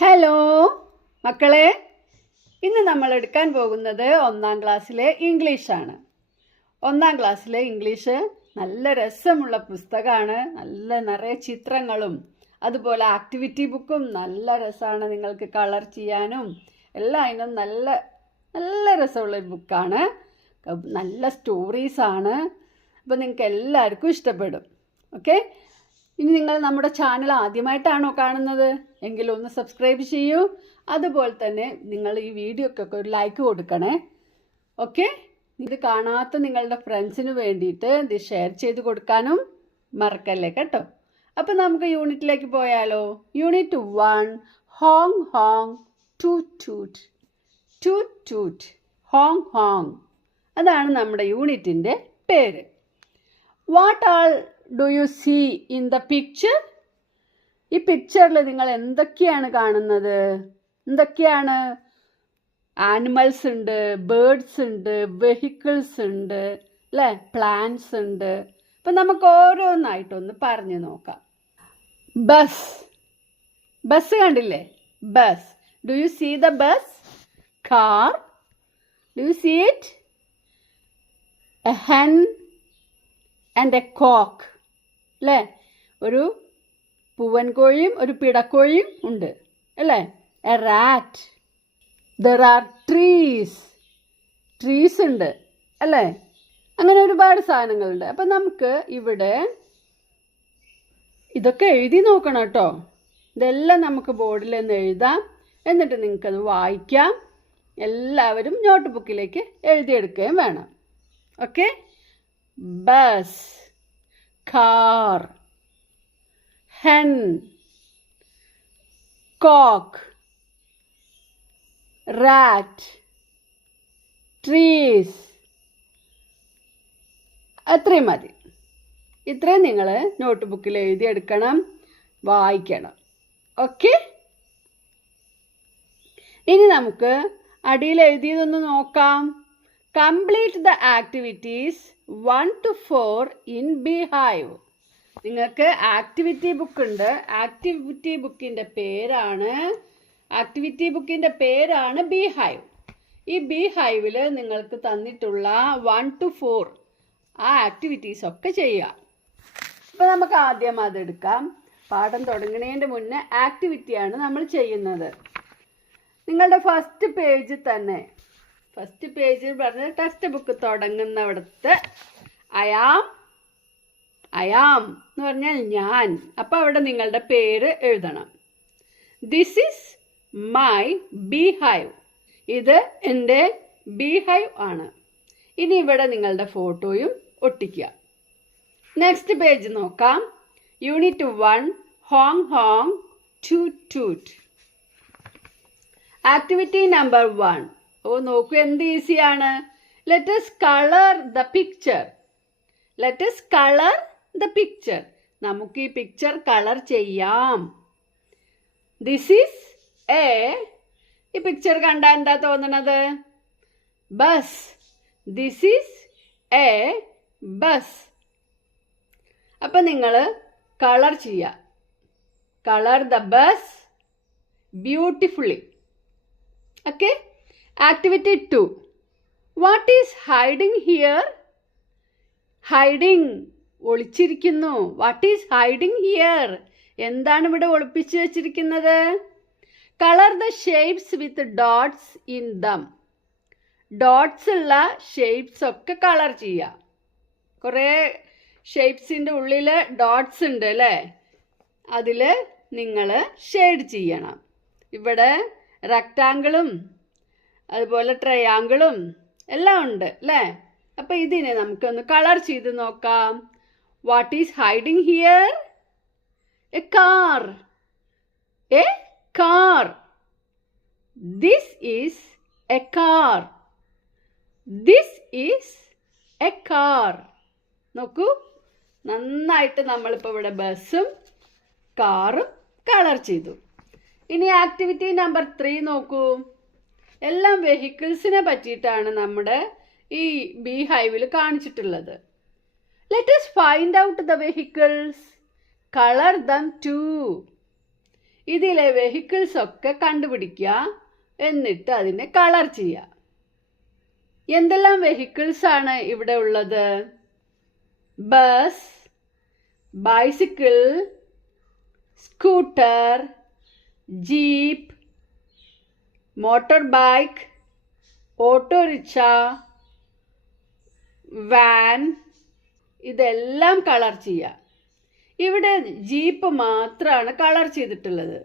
Hello മക്കളെ, ഇന്ന് നമ്മൾ എടുക്കാൻ പോകുന്നത് 1ാം ക്ലാസ്സിലെ ഇംഗ്ലീഷാണ്. 1ാം ക്ലാസ്സിലെ ഇംഗ്ലീഷ് നല്ല രസമുള്ള പുസ്തകമാണ്. നിറയെ ചിത്രങ്ങളും അതുപോലെ ആക്ടിവിറ്റി ബുക്കും നല്ല രസമാണ്. നിങ്ങൾക്ക് കളർ ചെയ്യാനും എല്ലാം അതിനും നല്ല രസമുള്ള ബുക്കാണ്. നല്ല സ്റ്റോറീസാണ്. അപ്പോൾ നിങ്ങൾക്ക് എല്ലാവർക്കും ഇഷ്ടപ്പെടും. ഓക്കെ, ഇനി നിങ്ങൾ നമ്മുടെ ചാനൽ ആദ്യമായിട്ടാണോ കാണുന്നത് എങ്കിൽ ഒന്ന് സബ്സ്ക്രൈബ് ചെയ്യൂ. അതുപോലെ തന്നെ നിങ്ങൾ ഈ വീഡിയോക്കൊക്കെ ഒരു ലൈക്ക് കൊടുക്കണേ. ഓക്കെ, ഇത് കാണാത്ത നിങ്ങളുടെ ഫ്രണ്ട്സിന് വേണ്ടിയിട്ട് ഇത് ഷെയർ ചെയ്ത് കൊടുക്കാനും മറക്കല്ലേ കേട്ടോ. അപ്പം നമുക്ക് യൂണിറ്റിലേക്ക് പോയാലോ. Unit 1, honk honk toot toot. Toot toot, honk honk, അതാണ് നമ്മുടെ യൂണിറ്റിൻ്റെ പേര്. What all do you see in the picture? ഈ പിക്ചറിൽ നിങ്ങൾ എന്തൊക്കെയാണ് കാണുന്നത്? എന്തൊക്കെയാണ്? ആനിമൽസ് ഉണ്ട്, ബേർഡ്സ് ഉണ്ട്, വെഹിക്കിൾസ് ഉണ്ട്, അല്ലേ, പ്ലാന്റ്സ് ഉണ്ട്. അപ്പം നമുക്ക് ഓരോന്നായിട്ടൊന്ന് പറഞ്ഞു നോക്കാം. ബസ്. ബസ് കണ്ടില്ലേ? Bus. Do you see the bus? Car. Do you see it? A hen and a cock, അല്ലേ? ഒരു പൂവൻ കോഴിയും ഒരു പിടക്കോഴിയും ഉണ്ട്, അല്ലേ? A rat. There are trees. Trees ഉണ്ട്, അല്ലേ? അങ്ങനെ ഒരുപാട് സാധനങ്ങളുണ്ട്. അപ്പം നമുക്ക് ഇവിടെ ഇതൊക്കെ എഴുതി നോക്കണം കേട്ടോ. ഇതെല്ലാം നമുക്ക് ബോർഡിൽ നിന്ന് എഴുതാം. എന്നിട്ട് നിങ്ങൾക്കത് വായിക്കാം. എല്ലാവരും നോട്ട് ബുക്കിലേക്ക് എഴുതിയെടുക്കുകയും വേണം. Okay, bus, car, hen, cock, rat, trees. അത്രയും മതി. ഇത്രയും നിങ്ങൾ നോട്ട് ബുക്കിൽ എഴുതിയെടുക്കണം, വായിക്കണം. ഓക്കെ, ഇനി നമുക്ക് അടിയിൽ എഴുതിയതൊന്ന് നോക്കാം. Complete the activities 1 to 4 in Beehive. നിങ്ങൾക്ക് ആക്ടിവിറ്റി ബുക്ക് ഉണ്ട്. ആക്ടിവിറ്റി ബുക്കിൻ്റെ പേരാണ് ബീഹൈവ്. ഈ ബീഹൈവിൽ നിങ്ങൾക്ക് തന്നിട്ടുള്ള 1 to 4 ആ ആക്ടിവിറ്റീസ് ഒക്കെ ചെയ്യാം. അപ്പോൾ നമുക്ക് ആദ്യം അതെടുക്കാം. പാഠം തുടങ്ങുന്നതിൻ്റെ മുന്നേ ആക്ടിവിറ്റിയാണ് നമ്മൾ ചെയ്യുന്നത്. നിങ്ങളുടെ ഫസ്റ്റ് പേജ് പറഞ്ഞ ടെക്സ്റ്റ് ബുക്ക് തുടങ്ങുന്നവിടത്ത് അയാം എന്ന് പറഞ്ഞാൽ ഞാൻ. അപ്പോൾ അവിടെ നിങ്ങളുടെ പേര് എഴുതണം. This is my Beehive. ഇത് എൻ്റെ ബീഹൈവ് ആണ്. ഇനി ഇവിടെ നിങ്ങളുടെ ഫോട്ടോയും ഒട്ടിക്കുക. നെക്സ്റ്റ് പേജ് നോക്കാം. Unit 1, honk honk toot toot. Activity number 1. നോക്കൂ, എന്ത് ഈസിയാണ്. Let us colour the picture. നമുക്ക് ഈ പിക്ചർ കളർ ചെയ്യാം. ദിസ് ഈസ് ഈ പിക്ചർ കണ്ടാൽ എന്താ തോന്നണത്? Bus. This is a bus. അപ്പം നിങ്ങൾ കളർ ചെയ്യുക. Colour the bus beautifully. Okay, activity 2. What is hiding here? Hiding, ഒളിച്ചിരിക്കുന്നു. What is hiding here? എന്താണ് ഇവിടെ ഒളിപ്പിച്ച് വെച്ചിരിക്കുന്നത്? Colour the shapes with dots in them. Dots ഉള്ള ഷേപ്സ് ഒക്കെ കളർ ചെയ്യുക. കുറേ ഷേപ്സിൻ്റെ ഉള്ളിൽ ഡോട്ട്സ് ഉണ്ട്, അല്ലേ? അതിൽ നിങ്ങൾ ഷെയ്ഡ് ചെയ്യണം. ഇവിടെ റെക്റ്റാങ്കിളും അതുപോലെ ട്രയാങ്കിളും എല്ലാം ഉണ്ട്, അല്ലേ? അപ്പോൾ ഇതിനെ നമുക്കൊന്ന് കളർ ചെയ്ത് നോക്കാം. What is hiding here? A car. A car. This is a car. This is a car. നോക്കൂ, നന്നായിട്ട് നമ്മളിപ്പോൾ ഇവിടെ ബസ്സും കാറും കളർ ചെയ്തു. ഇനി ആക്ടിവിറ്റി നമ്പർ 3 നോക്കൂ. എല്ലാം വെഹിക്കിൾസിനെ പറ്റിയിട്ടാണ് നമ്മുടെ ഈ ബീഹൈവിൽ കാണിച്ചിട്ടുള്ളത്. Let us find out the vehicles. Colour them too. ഇതിലെ വെഹിക്കിൾസ് ഒക്കെ കണ്ടുപിടിക്കുക, എന്നിട്ട് അതിനെ കളർ ചെയ്യുക. എന്തെല്ലാം വെഹിക്കിൾസ് ആണ് ഇവിടെ ഉള്ളത്? Bus, bicycle, scooter, jeep, motor bike, auto rickshaw, van. ഇതെല്ലാം കളർ ചെയ്യുക. ഇവിടെ ജീപ്പ് മാത്രമാണ് കളർ ചെയ്തിട്ടുള്ളത്.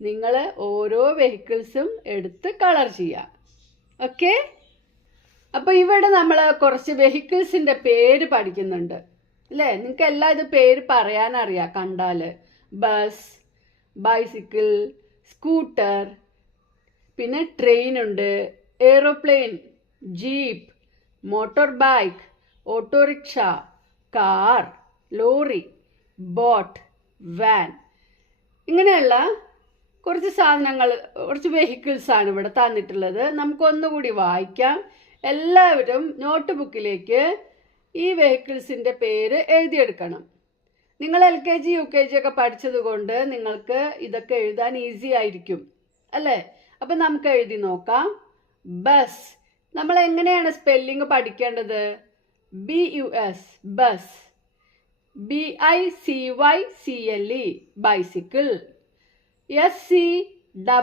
നിങ്ങൾ ഓരോ വെഹിക്കിൾസും എടുത്ത് കളർ ചെയ്യുക. ഓക്കെ? അപ്പോൾ ഇവിടെ നമ്മൾ കുറച്ച് വെഹിക്കിൾസിൻ്റെ പേര് പഠിക്കുന്നുണ്ട് അല്ലേ? നിങ്ങൾക്ക് എല്ലാം ഇത് പേര് പറയാനറിയാം കണ്ടാൽ. ബസ്, ബൈസിക്കിൾ, സ്കൂട്ടർ, പിന്നെ ട്രെയിനുണ്ട്, aeroplane, jeep, motor bike, autorickshaw, car, lorry, boat, van. ഇങ്ങനെയുള്ള കുറച്ച് സാധനങ്ങൾ, കുറച്ച് വെഹിക്കിൾസാണ് ഇവിടെ തന്നിട്ടുള്ളത്. നമുക്കൊന്നുകൂടി വായിക്കാം. എല്ലാവരും നോട്ട് ബുക്കിലേക്ക് ഈ വെഹിക്കിൾസിൻ്റെ പേര് എഴുതിയെടുക്കണം. നിങ്ങൾ LKG UKG ഒക്കെ പഠിച്ചത് കൊണ്ട് നിങ്ങൾക്ക് ഇതൊക്കെ എഴുതാൻ ഈസി ആയിരിക്കും അല്ലേ? അപ്പം നമുക്ക് എഴുതി നോക്കാം. ബസ് നമ്മൾ എങ്ങനെയാണ് സ്പെല്ലിംഗ് പഠിക്കേണ്ടത്? BUS, bus. BICYCLE, bicycle. SCOOTER,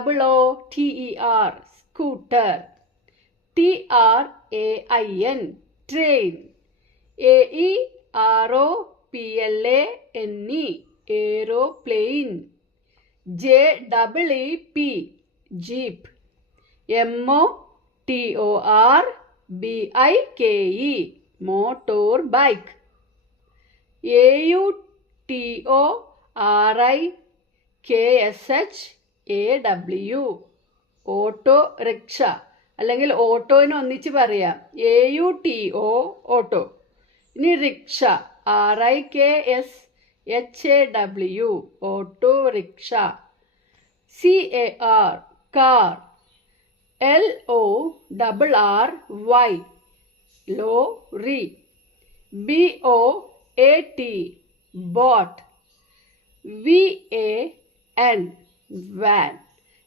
scooter. TRAIN, train. AEROPLANE, aeroplane. JEEP, jeep. MOTORBIKE, motor bike. AUTORIKSHAW, auto rickshaw, അല്ലെങ്കിൽ ഓട്ടോന് ഒന്നിച്ച് പറയാം. AUTO, auto. ഇനി rickshaw, RIKSHAW, auto rickshaw. CAR, car. LORRY, lorry. BOAT, boat. VAN, van.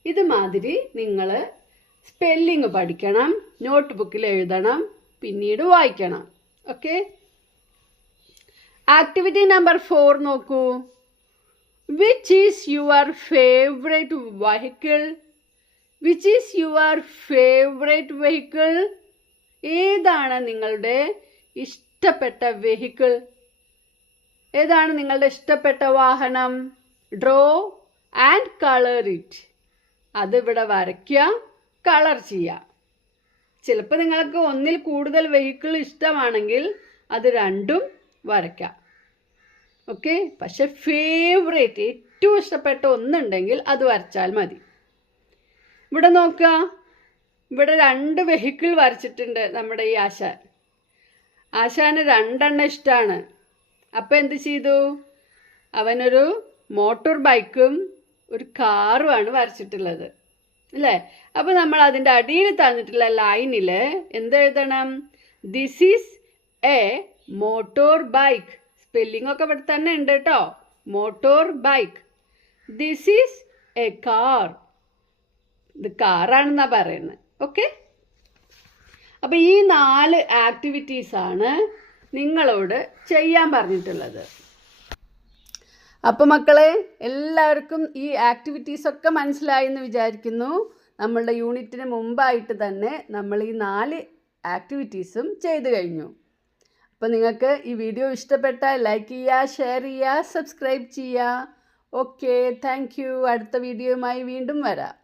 ഇതുമാതിരി നിങ്ങൾ spelling പഠിക്കണം, not ബുക്കിൽ എഴുതണം, പിന്നീട് വായിക്കണം. ഓക്കെ? ആക്ടിവിറ്റി നമ്പർ 4 നോക്കൂ. Which is your favourite vehicle? Which is your favourite vehicle? ഏതാണ് നിങ്ങളുടെ ഇഷ്ടപ്പെട്ട വെഹിക്കിൾ? ഏതാണ് നിങ്ങളുടെ ഇഷ്ടപ്പെട്ട വാഹനം? Draw and colour it. അതിവിടെ വരയ്ക്കുക, കളർ ചെയ്യുക. ചിലപ്പോൾ നിങ്ങൾക്ക് ഒന്നിൽ കൂടുതൽ വെഹിക്കിൾ ഇഷ്ടമാണെങ്കിൽ അത് രണ്ടും വരയ്ക്കാം. ഓക്കെ? പക്ഷെ ഫേവറേറ്റ്, ഏറ്റവും ഇഷ്ടപ്പെട്ട ഒന്നുണ്ടെങ്കിൽ അത് വരച്ചാൽ മതി. ഇവിടെ നോക്കുക, ഇവിടെ 2 വെഹിക്കിൾ വരച്ചിട്ടുണ്ട് നമ്മുടെ ഈ ആശാൻ. ആശാന് 2 ഇഷ്ടമാണ്. അപ്പം എന്ത് ചെയ്തു? അവനൊരു മോട്ടോർ ബൈക്കും ഒരു കാറുമാണ് വരച്ചിട്ടുള്ളത് അല്ലേ? അപ്പോൾ നമ്മൾ അതിൻ്റെ അടിയിൽ തന്നിട്ടുള്ള ലൈനിൽ എന്തെഴുതണം? This is a motor bike. Spelling ഒക്കെ ഇവിടെ തന്നെ ഉണ്ട് കേട്ടോ. Motor bike. This is a car. ഇത് കാറാണെന്നാ പറയുന്നത്. ഓക്കെ? അപ്പോൾ ഈ 4 ആക്ടിവിറ്റീസാണ് നിങ്ങളോട് ചെയ്യാൻ പറഞ്ഞിട്ടുള്ളത്. അപ്പോൾ മക്കളെ, എല്ലാവർക്കും ഈ ആക്ടിവിറ്റീസൊക്കെ മനസ്സിലായി എന്ന് വിചാരിക്കുന്നു. നമ്മളുടെ യൂണിറ്റിന് മുമ്പായിട്ട് തന്നെ നമ്മൾ ഈ 4 ആക്ടിവിറ്റീസും ചെയ്തു കഴിഞ്ഞു. അപ്പോൾ നിങ്ങൾക്ക് ഈ വീഡിയോ ഇഷ്ടപ്പെട്ടാൽ ലൈക്ക് ചെയ്യുക, ഷെയർ ചെയ്യുക, സബ്സ്ക്രൈബ് ചെയ്യുക. Okay, thank you. അടുത്ത വീഡിയോയുമായി വീണ്ടും വരാം.